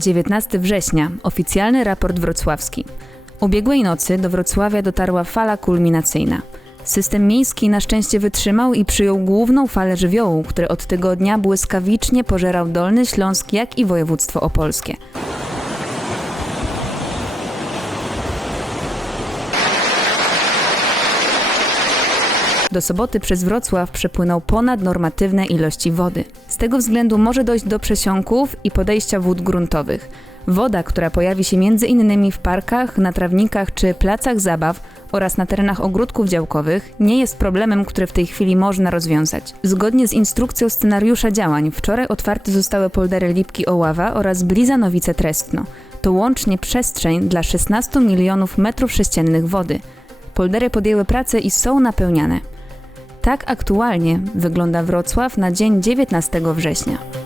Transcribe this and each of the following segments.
19 września, oficjalny raport wrocławski. Ubiegłej nocy do Wrocławia dotarła fala kulminacyjna. System miejski na szczęście wytrzymał i przyjął główną falę żywiołu, który od tygodnia błyskawicznie pożerał Dolny Śląsk, jak i województwo opolskie. Do soboty przez Wrocław przepłyną ponadnormatywne ilości wody. Z tego względu może dojść do przesiąków i podejścia wód gruntowych. Woda, która pojawi się innymi w parkach, na trawnikach czy placach zabaw oraz na terenach ogródków działkowych, nie jest problemem, który w tej chwili można rozwiązać. Zgodnie z instrukcją scenariusza działań, wczoraj otwarte zostały poldery Lipki Oława oraz Blizanowice Trestno. To łącznie przestrzeń dla 16 milionów metrów sześciennych wody. Poldery podjęły pracę i są napełniane. Tak aktualnie wygląda Wrocław na dzień 19 września.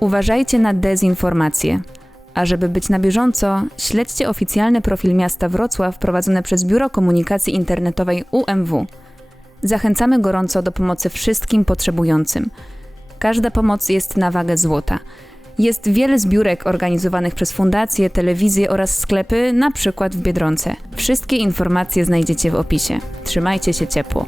Uważajcie na dezinformację. A żeby być na bieżąco, śledźcie oficjalny profil miasta Wrocław prowadzony przez Biuro Komunikacji Internetowej UMW. Zachęcamy gorąco do pomocy wszystkim potrzebującym. Każda pomoc jest na wagę złota. Jest wiele zbiórek organizowanych przez fundacje, telewizje oraz sklepy, na przykład w Biedronce. Wszystkie informacje znajdziecie w opisie. Trzymajcie się ciepło.